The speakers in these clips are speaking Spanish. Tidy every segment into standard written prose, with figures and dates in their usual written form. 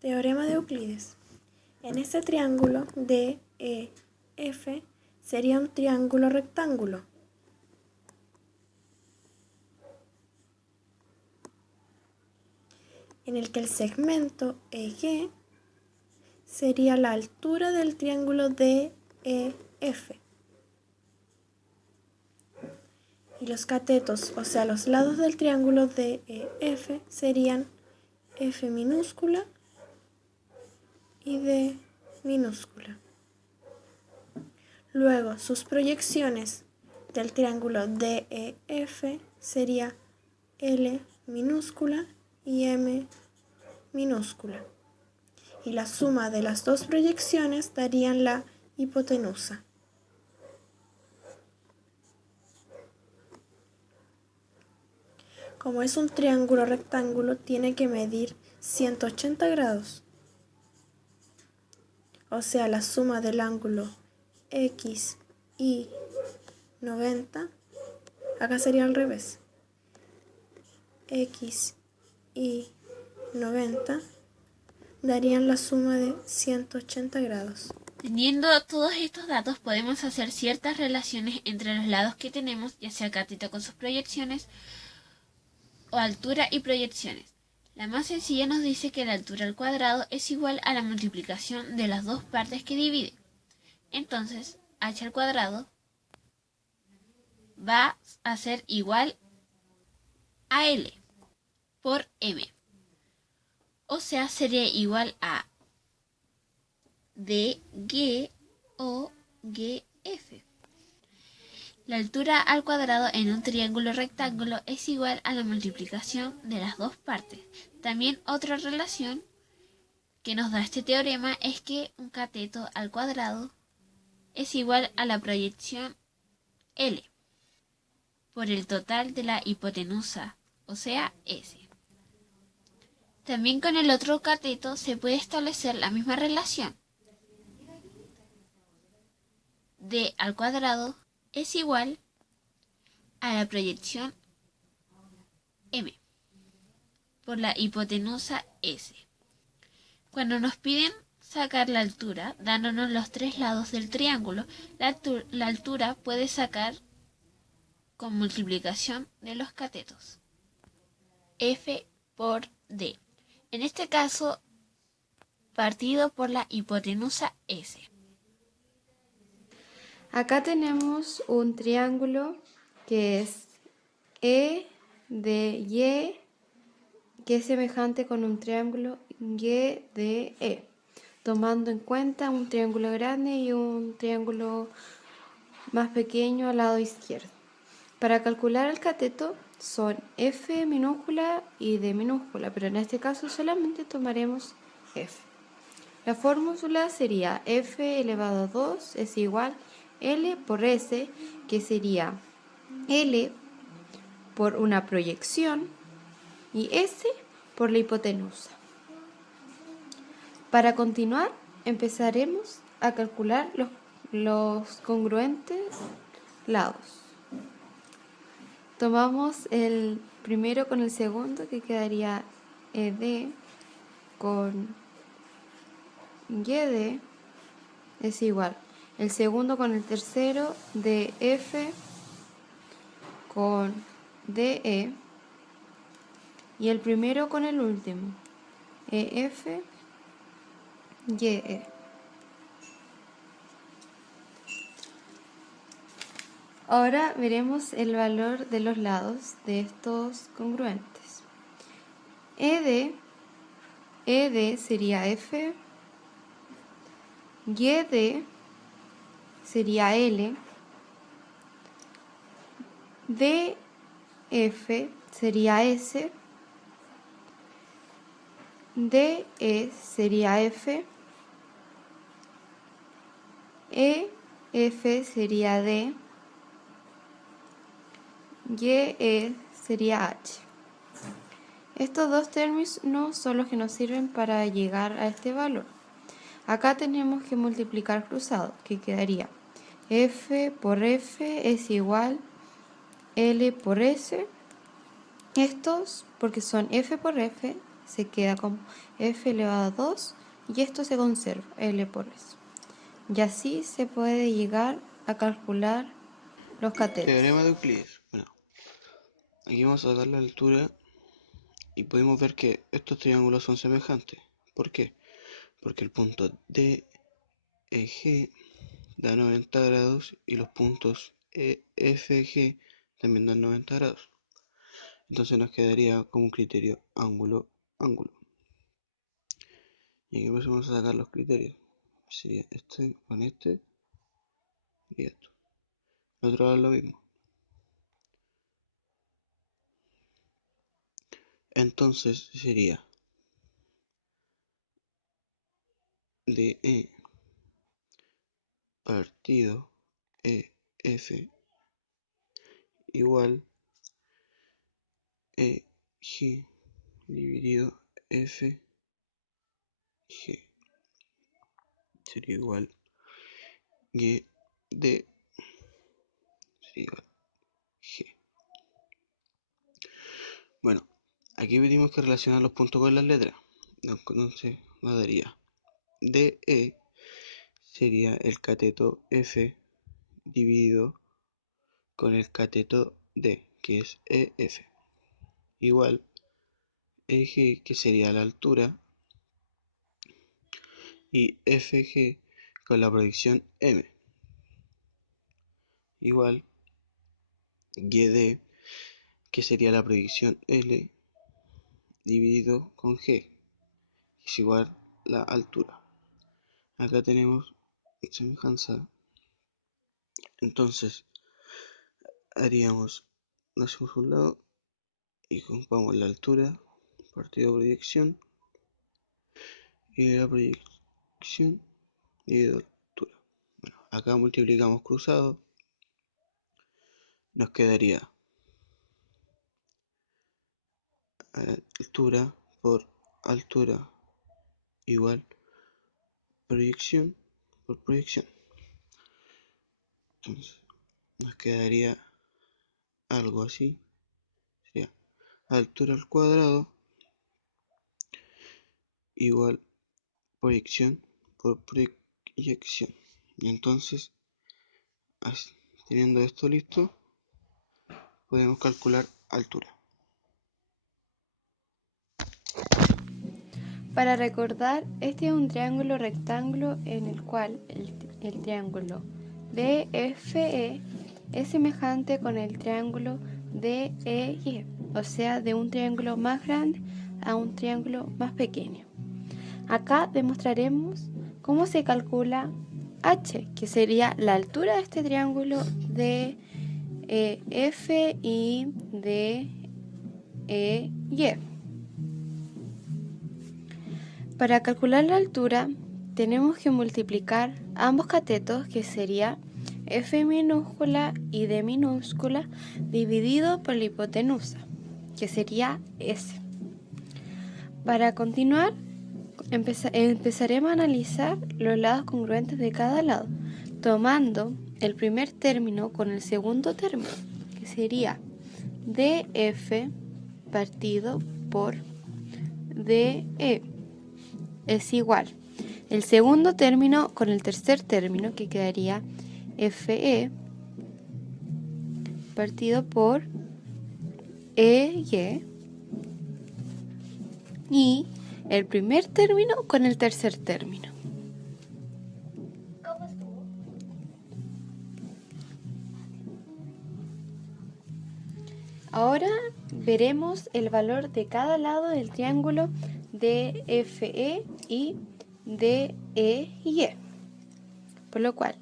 Teorema de Euclides. En este triángulo DEF sería un triángulo rectángulo. En el que el segmento EG sería la altura del triángulo DEF. Y los catetos, o sea, los lados del triángulo DEF serían F minúscula y D minúscula. Luego, sus proyecciones del triángulo DEF sería L minúscula y M minúscula. Y la suma de las dos proyecciones darían la hipotenusa. Como es un triángulo rectángulo, tiene que medir 180 grados. O sea, la suma del ángulo X y 90, acá sería al revés. X y 90 darían la suma de 180 grados. Teniendo todos estos datos, podemos hacer ciertas relaciones entre los lados que tenemos, ya sea cateto con sus proyecciones o altura y proyecciones. La más sencilla nos dice que la altura al cuadrado es igual a la multiplicación de las dos partes que divide. Entonces, h al cuadrado va a ser igual a L por M. O sea, sería igual a DG o GF. La altura al cuadrado en un triángulo rectángulo es igual a la multiplicación de las dos partes. También otra relación que nos da este teorema es que un cateto al cuadrado es igual a la proyección L por el total de la hipotenusa, o sea, S. También con el otro cateto se puede establecer la misma relación. D al cuadrado es igual a la proyección M por la hipotenusa S. Cuando nos piden sacar la altura, dándonos los tres lados del triángulo, la altura puede sacar con multiplicación de los catetos. F por D. En este caso, partido por la hipotenusa S. Acá tenemos un triángulo que es E de Y, que es semejante con un triángulo Y de E, tomando en cuenta un triángulo grande y un triángulo más pequeño al lado izquierdo. Para calcular el cateto son F minúscula y D minúscula, pero en este caso solamente tomaremos F. La fórmula sería F elevado a 2 es igual L por S, que sería L por una proyección y S por la hipotenusa. Para continuar, empezaremos a calcular los congruentes lados. Tomamos el primero con el segundo, que quedaría ED con YD es igual. El segundo con el tercero, DF con DE. Y el primero con el último, EF, YE. Ahora veremos el valor de los lados de estos congruentes. ED sería F, YD sería L, DF sería S, DE sería F, EF sería D, YE sería H. Estos dos términos no son los que nos sirven para llegar a este valor. Acá tenemos que multiplicar cruzado, que quedaría F por F es igual L por S. Estos, porque son F por F, se queda como f elevado a 2 y esto se conserva, L por S. Y así se puede llegar a calcular los catetos. Teorema de Euclides. Bueno, aquí vamos a dar la altura y podemos ver que estos triángulos son semejantes. ¿Por qué? Porque el punto DEG da 90 grados y los puntos EFG también dan 90 grados. Entonces nos quedaría como un criterio ángulo, ángulo. Y aquí vamos a sacar los criterios. Sería este con este y esto. El otro lado es lo mismo. Entonces sería DE partido EF igual EG dividido FG. Sería igual GD sería igual G. Bueno, aquí tenemos que relacionar los puntos con las letras. Entonces nos daría DE sería el cateto F dividido con el cateto D, que es EF, igual EG, que sería la altura, y FG con la proyección M, igual GD, que sería la proyección L, dividido con G, que es igual la altura. Acá tenemos semejanza. Entonces haríamos, hacemos un lado y ocupamos la altura partido proyección y la proyección dividido altura. Bueno, acá multiplicamos cruzado, nos quedaría altura por altura igual proyección por proyección. Entonces nos quedaría algo así, sería altura al cuadrado igual proyección por proyección. Y entonces, teniendo esto listo, podemos calcular altura. Para recordar, este es un triángulo rectángulo en el cual el triángulo DFE es semejante con el triángulo DEY, o sea, de un triángulo más grande a un triángulo más pequeño. Acá demostraremos cómo se calcula H, que sería la altura de este triángulo de F y de Y. Para calcular la altura tenemos que multiplicar ambos catetos, que sería F minúscula y D minúscula dividido por la hipotenusa, que sería S. Para continuar, empezaremos a analizar los lados congruentes de cada lado, tomando el primer término con el segundo término, que sería DF partido por DE es igual el segundo término con el tercer término, que quedaría FE partido por EY, y el primer término con el tercer término. Ahora veremos el valor de cada lado del triángulo DFE y DEY. Por lo cual,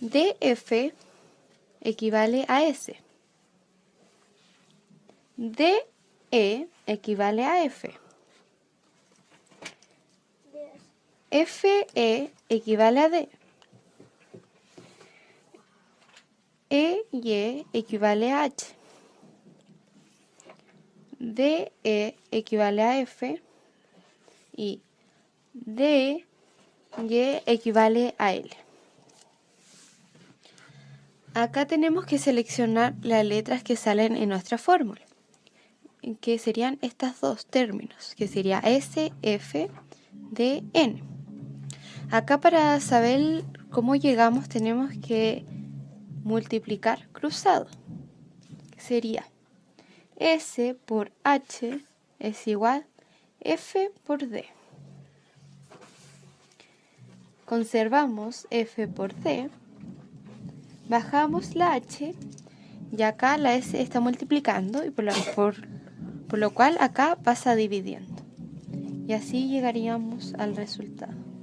DF equivale a S. DE equivale a F. FE equivale a D. EY equivale a H. DE equivale a F y DY equivale a L. Acá tenemos que seleccionar las letras que salen en nuestra fórmula. que serían estos dos términos, que sería S, F, de N. Acá para saber cómo llegamos tenemos que multiplicar cruzado. Sería S por H es igual F por D. Conservamos F por D, bajamos la H y acá la S está multiplicando y por lo cual acá pasa dividiendo. Y así llegaríamos al resultado.